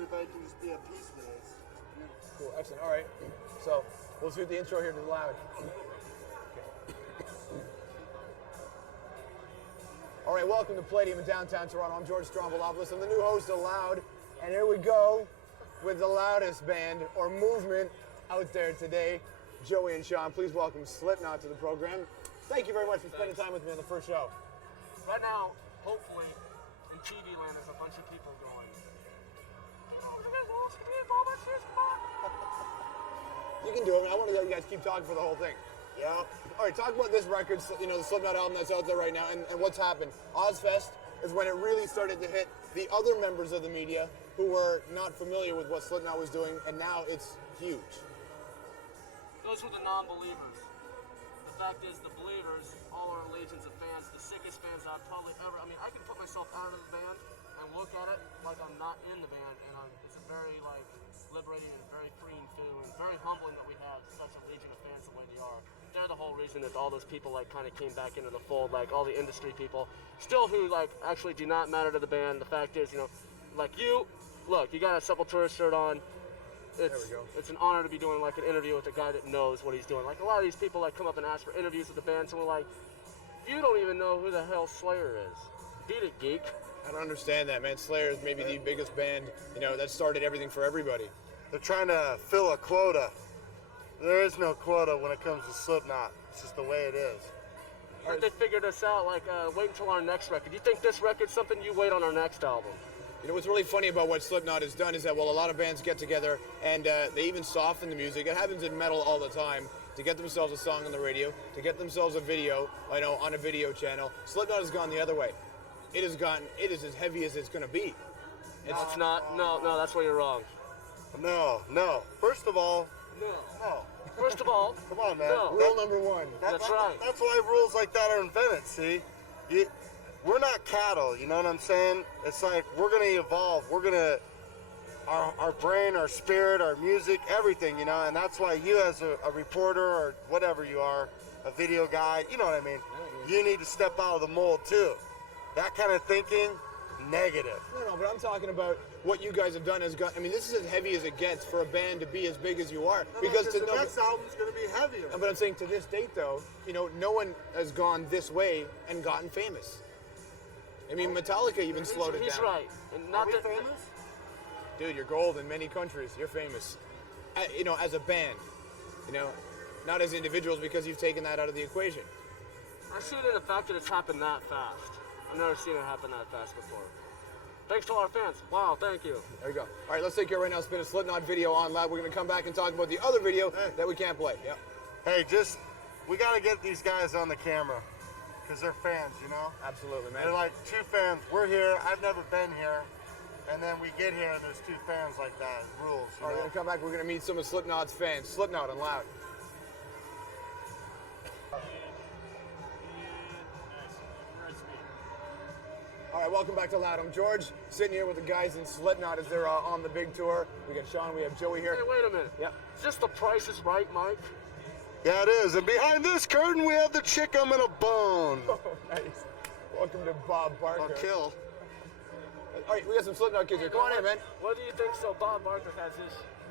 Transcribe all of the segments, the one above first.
everybody can just be at peace with us. Cool, excellent. All right. So we'll shoot the intro here to the Loud. All right, welcome to Palladium in downtown Toronto. I'm George Strombolopoulos. I'm the new host of Loud, and here we go with the loudest band or movement out there today, Joey and Shawn. Please welcome Slipknot to the program. Thank you very much for spending time with me on the first show. Right now, hopefully, in TV land, there's a bunch of people going. You can do it, man. I want to let you guys keep talking for the whole thing. Yeah. All right, talk about this record, you know, the Slipknot album that's out there right now, and what's happened. Ozfest is when it really started to hit the other members of the media who were not familiar with what Slipknot was doing, and now it's huge. Those were the non-believers. The fact is, the believers all are legions of fans, the sickest fans I've probably ever. I mean, I can put myself out of the band and look at it like I'm not in the band, and it's a very liberating and very freeing feeling, and very humbling that we have such a legion of fans the way they are. They're the whole reason that all those people kind of came back into the fold, all the industry people, still who actually do not matter to the band. The fact is, look, you got a Sepultura shirt on. It's an honor to be doing an interview with a guy that knows what he's doing. A lot of these people come up and ask for interviews with the band, and we're like, you don't even know who the hell Slayer is. Beat it, geek. I don't understand that, man. Slayer is maybe the biggest band, that started everything for everybody. They're trying to fill a quota. There is no quota when it comes to Slipknot. It's just the way it is. They figured us out, wait until our next record. You think this record's something you wait on our next album? What's really funny about what Slipknot has done is that, a lot of bands get together and they even soften the music. It happens in metal all the time to get themselves a song on the radio, to get themselves a video, on a video channel. Slipknot has gone the other way. It is as heavy as it's going to be. It's not. No, that's where you're wrong. No. First of all, no. First of all, come on, man. No. Rule number one. That's right. That's why rules like that are invented, see? We're not cattle, you know what I'm saying? It's we're going to evolve. We're going to, our brain, our spirit, our music, everything, and that's why you as a reporter or whatever you are, a video guy, you know what I mean? You need to step out of the mold too. That kind of thinking, negative. No, but I'm talking about what you guys have done this is as heavy as it gets for a band to be as big as you are. Because the next album's going to be heavier. But I'm saying to this date, though, no one has gone this way and gotten famous. I mean, Metallica even slowed it down. He's right. And not Are we famous? Dude, you're gold in many countries. You're famous. As a band. Not as individuals because you've taken that out of the equation. I see it in the fact that it's happened that fast. I've never seen it happen that fast before. Thanks to all our fans. Wow, thank you. There you go. All right, let's take care right now. Spin a Slipknot video on Loud. We're going to come back and talk about the other video that we can't play. Yep. Hey, we got to get these guys on the camera because they're fans, Absolutely, man. They're like two fans. We're here. I've never been here. And then we get here and there's two fans like that. Rules, All right, we're going to come back. We're going to meet some of Slipknot's fans. Slipknot on Loud. All right, welcome back to Loud. I'm George, sitting here with the guys in Slipknot as they're on the big tour. We got Shawn, we have Joey here. Hey, wait a minute. Yep. Is this The Price is Right, Mike? Yeah, it is. And behind this curtain, we have the chick I'm gonna bone. Oh, nice. Welcome to Bob Barker. I'll kill. All right, we got some Slipknot kids here. Come on in, man. What do you think? So Bob Barker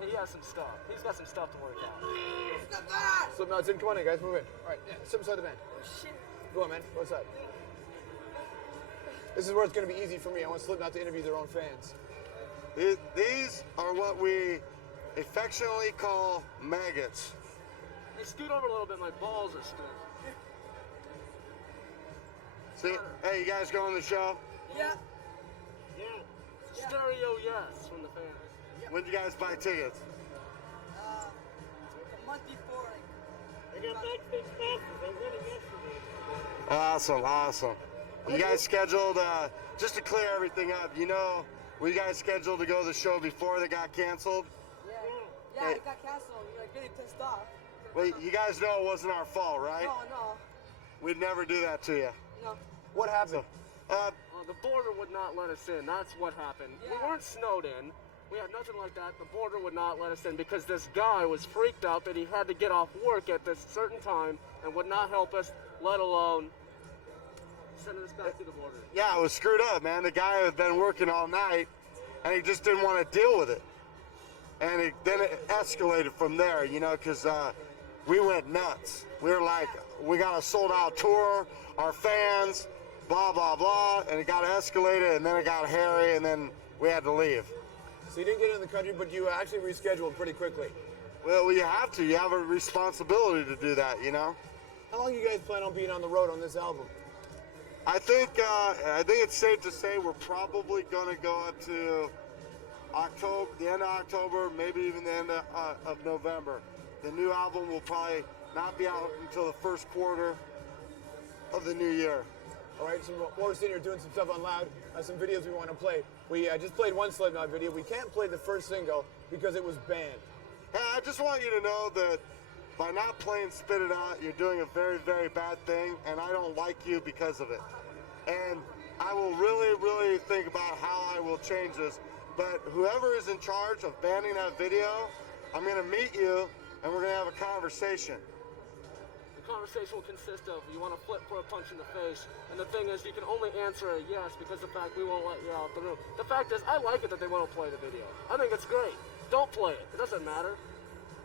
he has some stuff. He's got some stuff to work out. Slipknot's in. Come on in, guys. Move in. All right, sit beside the band. Oh, shit. Go on, man. Go inside. This is where it's going to be easy for me. I want Slipknot to interview their own fans. These are what we affectionately call maggots. Hey, scoot over a little bit. My balls are stiff. See? Hey, you guys going to the show? Yeah. Yeah. Stereo yes from the fans. When did you guys buy tickets? A month before. They got backstage passes. They went yesterday. Awesome. You guys scheduled, just to clear everything up, were you guys scheduled to go to the show before they got canceled? Yeah, it got canceled. We were getting pissed off. Well, you guys know it wasn't our fault, right? No. We'd never do that to you. No. What happened? The border would not let us in. That's what happened. Yeah. We weren't snowed in. We had nothing like that. The border would not let us in because this guy was freaked out that he had to get off work at this certain time and would not help us, let alone sending us back to the border. Yeah, it was screwed up, man. The guy had been working all night, and he just didn't want to deal with it. And then it escalated from there, you know, because we went nuts. We were like, we got a sold-out tour, our fans, blah, blah, blah, and it got escalated, and then it got hairy, and then we had to leave. So you didn't get in the country, but you actually rescheduled pretty quickly. Well, you have to. You have a responsibility to do that, you know? How long you guys plan on being on the road on this album? I think it's safe to say we're probably going to go up to October, the end of October, maybe even the end of November. The new album will probably not be out until the first quarter of the new year. All right, so while we're sitting here doing some stuff on Loud, some videos we want to play. We just played one Slipknot video. We can't play the first single because it was banned. Hey, I just want you to know that by not playing Spit It Out, you're doing a very, very bad thing, and I don't like you because of it. And I will really, really think about how I will change this. But whoever is in charge of banning that video, I'm going to meet you, and we're going to have a conversation. The conversation will consist of you want to flip for a punch in the face, and the thing is you can only answer a yes because of the fact we won't let you out the room. The fact is I like it that they won't play the video. I think it's great. Don't play it. It doesn't matter.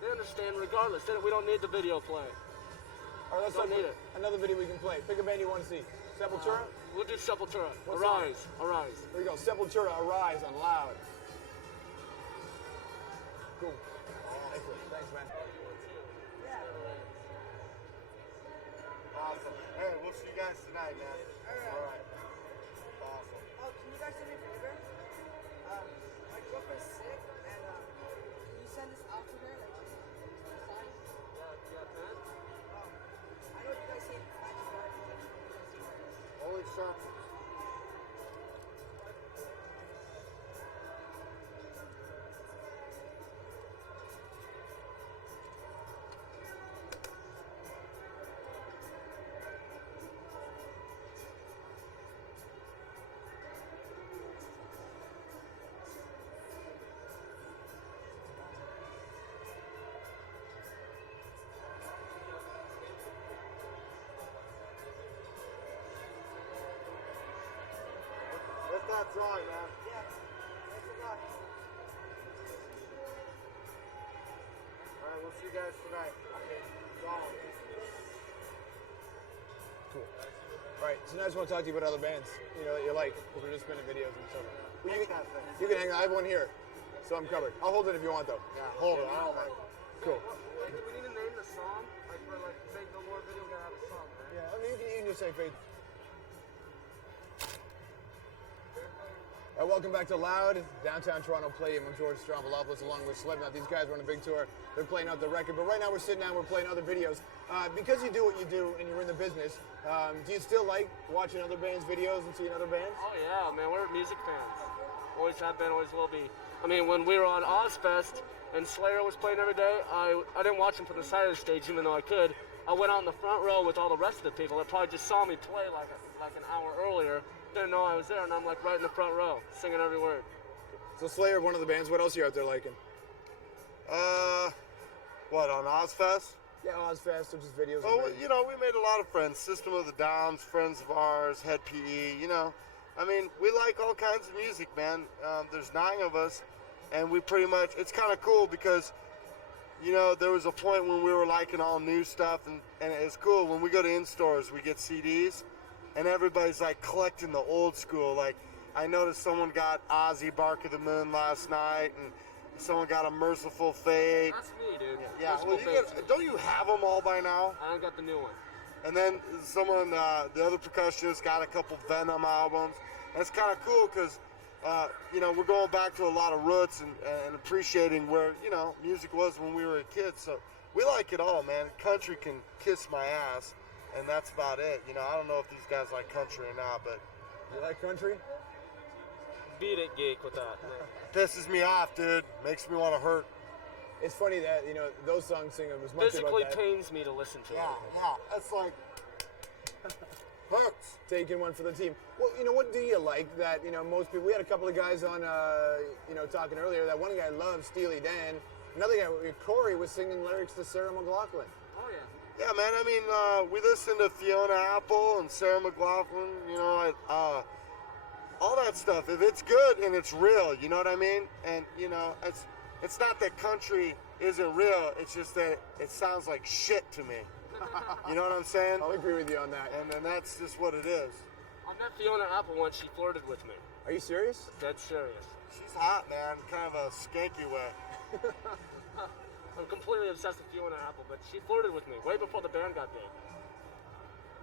They understand regardless. We don't need the video play. All right, let's Don't need it. another video we can play. Pick a band you want to see. Sepultura? We'll do Sepultura. What Arise. song? Arise. Here we go. Sepultura, Arise on Loud. Cool. Excellent. Thanks, man. Awesome. Hey, we'll see you guys tonight, man. All right. Awesome. Oh, can you guys do me a favor? My girlfriend's sick, and can you send this out to her, like, sign? Yeah, man. I know you guys say Magic Garden. Only shots. What's that drawing, man? Yeah. Thanks a lot. All right, we'll see you guys tonight. Okay. Drawing. Cool. All right, so now I just want to talk to you about other bands, you know, that you like, because we're just spinning videos and stuff. Well, you can hang on. I have one here, so I'm covered. I'll hold it if you want, though. Yeah, hold it. I don't like it. Cool. Do we need to name the song? Like for like Fake No More video, we gotta have a song, right? Yeah, I mean, you can just say Faith. Welcome back to Loud, downtown Toronto Palladium. I'm George Stroumboulopoulos along with Slipknot. These guys are on a big tour. They're playing out the record, but right now we're sitting down, we're playing other videos. Because you do what you do and you're in the business, do you still like watching other bands' videos and seeing other bands? Oh yeah, man, we're music fans. Always have been, always will be. I mean, when we were on Ozfest and Slayer was playing every day, I didn't watch them from the side of the stage, even though I could. I went out in the front row with all the rest of the people that probably just saw me play like an hour earlier. Didn't know I was there, and I'm like right in the front row, singing every word. So Slayer, one of the bands. What else are you out there liking? What, on Ozfest? Yeah, Ozfest, or just videos. Oh, you know, we made a lot of friends. System of the Downs, friends of ours, Head PE, you know. I mean, we like all kinds of music, man. There's 9 of us, and we pretty much, it's kind of cool because, you know, there was a point when we were liking all new stuff, and it's cool. When we go to in-stores, we get CDs, and everybody's like collecting the old school. Like, I noticed someone got Ozzy Bark of the Moon last night, and someone got A Merciful Fate. That's me, dude. Yeah, well, don't you have them all by now? I don't got the new one. And then someone, the other percussionist, got a couple Venom albums. And it's kind of cool because, you know, we're going back to a lot of roots and appreciating where, you know, music was when we were a kid. So we like it all, man. Country can kiss my ass, and that's about it. You know, I don't know if these guys like country or not, but You like country? Beat it, geek, with that. pisses me off, dude. Makes me want to hurt. It's funny that, you know, those songs sing as much Physically about that. pains me to listen to it. Yeah. It's like hurts. Taking one for the team. Well, you know, what do you like that, you know, most people, we had a couple of guys on, you know, talking earlier, that one guy loved Steely Dan. Another guy, Corey, was singing lyrics to Sarah McLachlan. Oh, yeah. Yeah, man. I mean, we listened to Fiona Apple and Sarah McLachlan. You know, all that stuff. If it's good and it's real, you know what I mean? And you know, it's not that country isn't real. It's just that it sounds like shit to me. You know what I'm saying? I'll agree with you on that. And then that's just what it is. I met Fiona Apple once. She flirted with me. Are you serious? Dead serious. She's hot, man. Kind of a skanky way. I'm completely obsessed with Fiona Apple, but she flirted with me way before the band got big.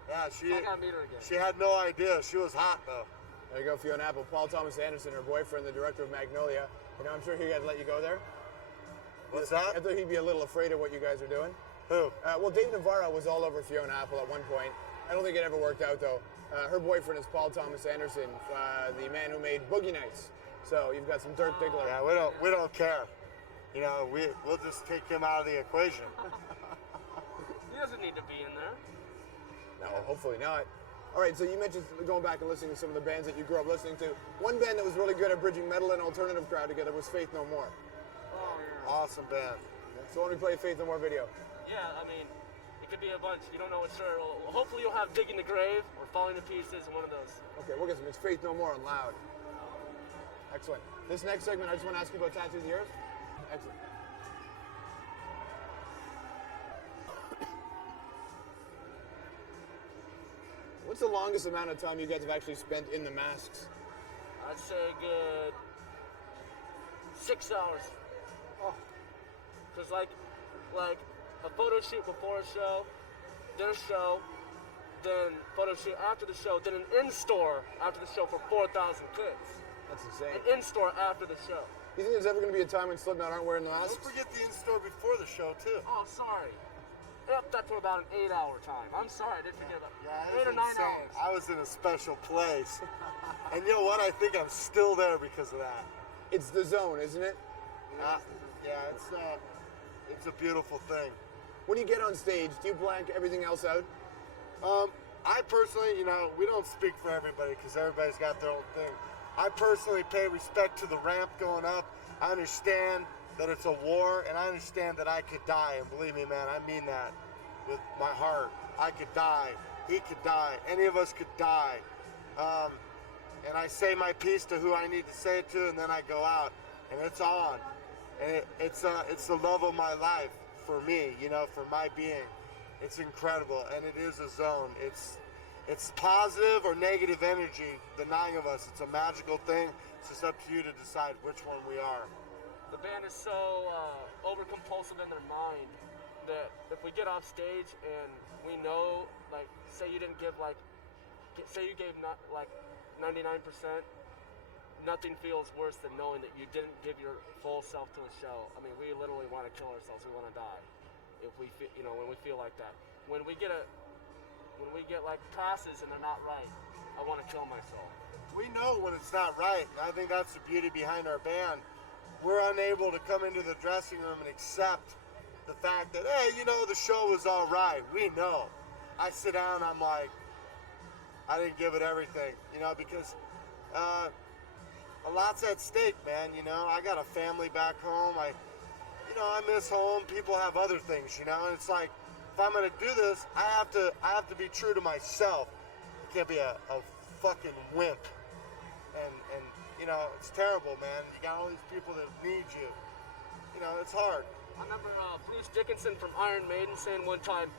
Yeah, I gotta meet her again. she had no idea. She was hot, though. There you go, Fiona Apple. Paul Thomas Anderson, her boyfriend, the director of Magnolia. You know, I'm sure he had let you go there. What's that? I thought he'd be a little afraid of what you guys are doing. Who? Well, Dave Navarro was all over Fiona Apple at one point. I don't think it ever worked out, though. Her boyfriend is Paul Thomas Anderson, the man who made Boogie Nights. So you've got some Dirk Diggler. Yeah, we don't care. You know, we'll just take him out of the equation. He doesn't need to be in there. No, hopefully not. All right, so you mentioned going back and listening to some of the bands that you grew up listening to. One band that was really good at bridging metal and alternative crowd together was Faith No More. Oh, yeah. Awesome band. So why don't we play a Faith No More video? Yeah, I mean, it could be a bunch. You don't know what sure. Hopefully you'll have Digging the Grave or Falling to Pieces, one of those. Okay, we'll get some. It's Faith No More on loud. Excellent. This next segment, I just want to ask you about Tattoo the Earth. Excellent. What's the longest amount of time you guys have actually spent in the masks? I'd say a good 6 hours. Oh, Cause like a photo shoot before a show, then a show, then photo shoot after the show, then an in-store after the show for 4,000 kids. That's insane. An in-store after the show. You think there's ever going to be a time when Slipknot aren't wearing the masks? don't forget the in-store before the show, too. Oh, sorry. Yep, that's for about an 8-hour time. I'm sorry, I didn't forget about Yeah, 8 or 9 hours. I was in a special place. And you know what? I think I'm still there because of that. It's the zone, isn't it? Yeah, it's a beautiful thing. When you get on stage, do you blank everything else out? I personally, you know, we don't speak for everybody because everybody's got their own thing. I personally pay respect to the ramp going up. I understand that it's a war, and I understand that I could die. And believe me, man, I mean that with my heart. I could die. He could die. Any of us could die. And I say my piece to who I need to say it to, and then I go out, and it's on. And it's the love of my life for me, you know, for my being. It's incredible, and it is a zone. It's positive or negative energy, the 9 of us. It's a magical thing. It's just up to you to decide which one we are. The band is so over-compulsive in their mind that if we get off stage and we know, like, say you didn't give, like, say you gave not, like, 99%, nothing feels worse than knowing that you didn't give your full self to a show. I mean, we literally want to kill ourselves. We want to die if we feel, you know, when we feel like that. When we get like passes and they're not right, I want to kill myself. We know when it's not right. I think that's the beauty behind our band. We're unable to come into the dressing room and accept the fact that, hey, you know, the show was all right. We know. I sit down, I'm like, I didn't give it everything, you know, because a lot's at stake, man. You know, I got a family back home. I miss home. People have other things, you know, and it's like, if I'm gonna do this, I have to be true to myself. I can't be a fucking wimp. And you know, it's terrible, man. You got all these people that need you. You know, it's hard. I remember Bruce Dickinson from Iron Maiden saying one time,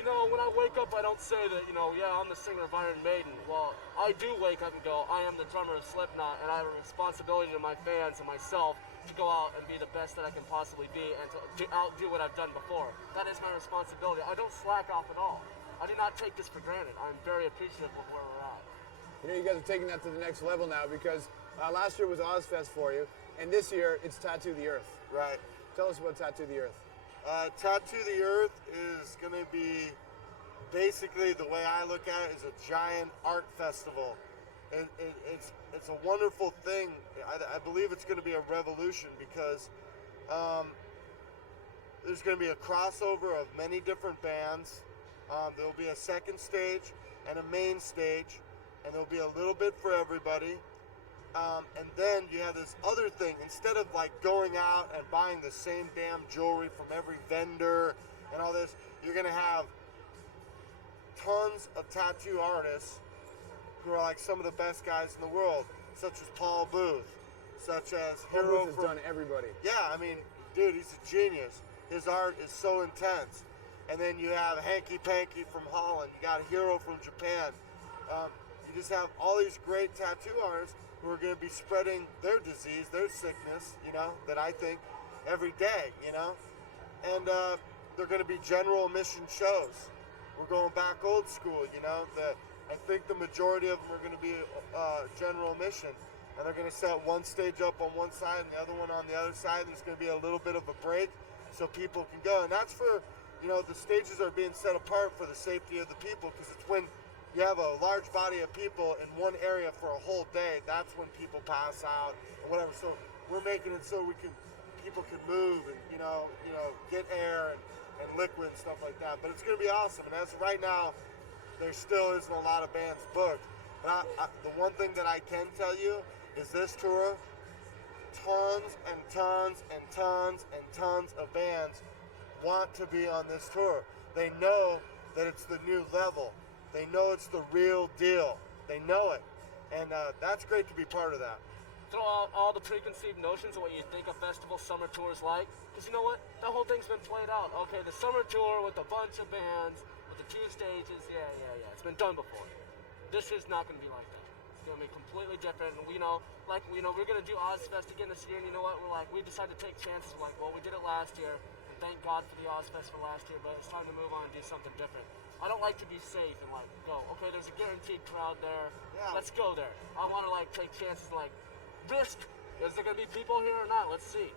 you know, when I wake up, I don't say that, you know, yeah, I'm the singer of Iron Maiden. Well, I do wake up and go, I am the drummer of Slipknot, and I have a responsibility to my fans and myself to go out and be the best that I can possibly be and to outdo what I've done before. That is my responsibility. I don't slack off at all. I do not take this for granted. I'm very appreciative of where we're at. You know, you guys are taking that to the next level now because last year was Ozfest for you, and this year it's Tattoo the Earth. Right. Tell us about Tattoo the Earth. Tattoo the Earth is going to be, basically the way I look at it, is a giant art festival. It's a wonderful thing. I believe it's going to be a revolution because there's going to be a crossover of many different bands. There will be a second stage and a main stage, and there'll be a little bit for everybody. And then you have this other thing. Instead of like going out and buying the same damn jewelry from every vendor and all this, you're going to have tons of tattoo artists who are like some of the best guys in the world. such as Paul Booth, such as Paul Hero Booth has from done everybody. yeah, I mean, dude, he's a genius. His art is so intense. And then you have Hanky Panky from Holland. You got Hero from Japan. You just have all these great tattoo artists who are going to be spreading their disease, their sickness, you know, that I think every day, you know. And they're going to be general admission shows. We're going back old school, you know. I think the majority of them are going to be general admission. And they're going to set one stage up on one side and the other one on the other side. There's going to be a little bit of a break so people can go. And that's for, you know, the stages are being set apart for the safety of the people, because it's when you have a large body of people in one area for a whole day, that's when people pass out and whatever. So we're making it so people can move and, you know, get air and liquid and stuff like that. But it's going to be awesome. And as of right now, there still isn't a lot of bands booked. But the one thing that I can tell you is this tour, tons and tons and tons and tons of bands want to be on this tour. They know that it's the new level. They know it's the real deal. They know it. And that's great to be part of that. Throw out all the preconceived notions of what you think a festival summer tour is like. Because you know what? That whole thing's been played out. Okay, the summer tour with a bunch of bands, with the 2 stages, yeah. It's been done before. This is not going to be like that. It's going to be completely different. And we're going to do Ozfest again this year. And you know what? We decided to take chances. We're like, well, we did it last year. And thank God for the Ozfest for last year. But it's time to move on and do something different. I don't like to be safe and go, okay, there's a guaranteed crowd there. Yeah. Let's go there. I want to take chances and risk. Is there going to be people here or not? Let's see.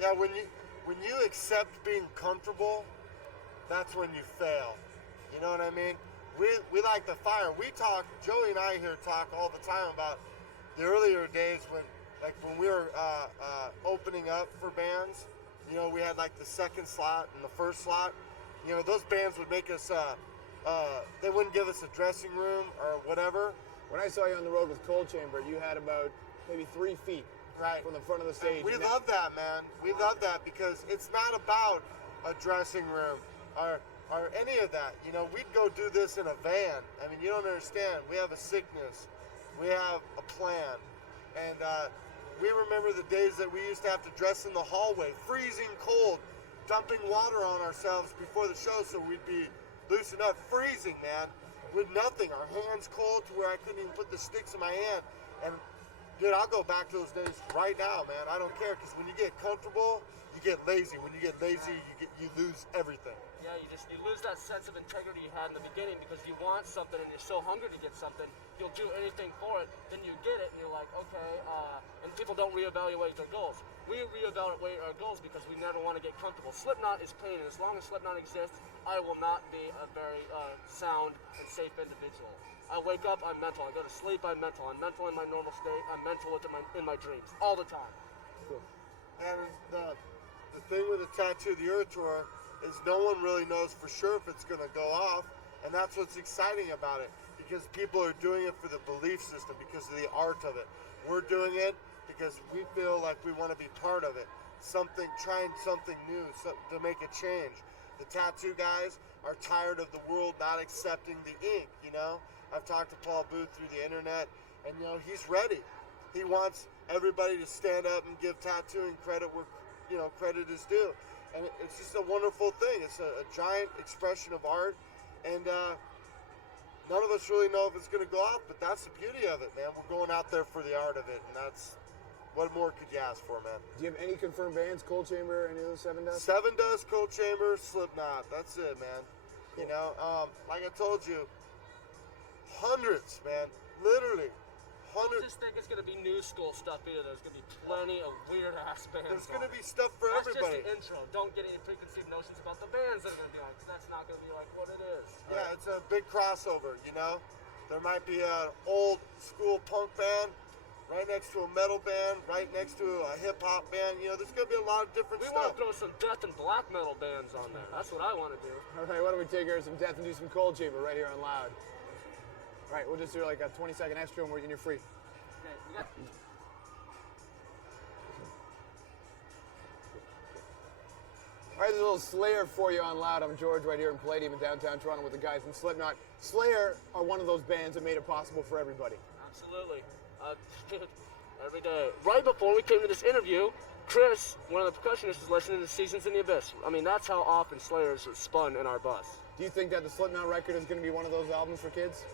Yeah, when you accept being comfortable, that's when you fail. You know what I mean? We like the fire. Joey and I here talk all the time about the earlier days when we were opening up for bands. You know, we had the second slot and the first slot. You know, those bands would make us, they wouldn't give us a dressing room or whatever. When I saw you on the road with Cold Chamber, you had about maybe 3 feet right from the front of the stage. And we love that, man. We love that because it's not about a dressing room or any of that. You know, we'd go do this in a van. I mean, you don't understand. We have a sickness. We have a plan. And we remember the days that we used to have to dress in the hallway, freezing cold, dumping water on ourselves before the show so we'd be loosened up, freezing, man, with nothing. Our hands cold to where I couldn't even put the sticks in my hand. And dude, I'll go back to those days right now, man. I don't care, because when you get comfortable, you get lazy. When you get lazy, you lose everything. Yeah, you lose that sense of integrity you had in the beginning because you want something and you're so hungry to get something, you'll do anything for it. Then you get it and you're like, okay, and people don't reevaluate their goals. We reevaluate our goals because we never want to get comfortable. Slipknot is pain, and as long as Slipknot exists, I will not be a very sound and safe individual. I wake up, I'm mental. I go to sleep, I'm mental. I'm mental in my normal state. I'm mental in my dreams all the time. Cool. And the thing with the Tattoo the Earth tour is no one really knows for sure if it's going to go off, and that's what's exciting about it, because people are doing it for the belief system, because of the art of it. We're doing it because we feel like we want to be part of it, trying something new to make a change. The tattoo guys are tired of the world not accepting the ink, you know? I've talked to Paul Booth through the internet, and you know, he's ready. He wants everybody to stand up and give tattooing credit where, you know, credit is due. And it's just a wonderful thing. It's a giant expression of art, and none of us really know if it's going to go off, but that's the beauty of it, man. We're going out there for the art of it, and that's, what more could you ask for, man? Do you have any confirmed bands? Cold Chamber, any of those Seven Dust? Seven Dust, Cold Chamber, Slipknot. That's it, man. Cool. You know, like I told you, hundreds, man. Literally, I hundreds. just think it's going to be new school stuff either. There's going to be plenty of weird ass bands. There's going to be stuff for That's everybody. just the intro. Don't get any preconceived notions about the bands that are going to be on, because that's not going to be like what it is. Yeah, it's a big crossover, you know? There might be an old school punk band right next to a metal band, right next to a hip hop band. You know, there's going to be a lot of different We want stuff. to throw some death and black metal bands on there. That's what I want to do. All right, why don't we take care of some Death and do some Cold Chamber right here on Loud. All right, we'll just do like a 20-second extra and you're free. Okay, we got... All right, there's a little Slayer for you on Loud. I'm George, right here in Palladium in downtown Toronto with the guys from Slipknot. Slayer are one of those bands that made it possible for everybody. Absolutely. Dude, Every day. Right before we came to this interview, Chris, one of the percussionists, was listening to Seasons in the Abyss. I mean, that's how often Slayers was spun in our bus. Do you think that the Slipknot record is going to be one of those albums for kids?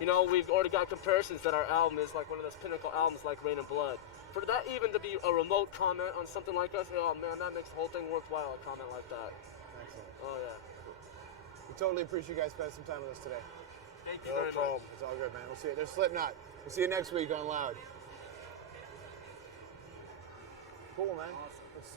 You know, we've already got comparisons that our album is like one of those pinnacle albums like Rain and Blood. For that even to be a remote comment on something like us, oh man, that makes the whole thing worthwhile, a comment like that. Excellent. Oh yeah. We totally appreciate you guys spending some time with us today. Thank you No very problem. much. It's all good, man. We'll see you. There's Slipknot. We'll see you next week on Loud. Cool, man. Awesome.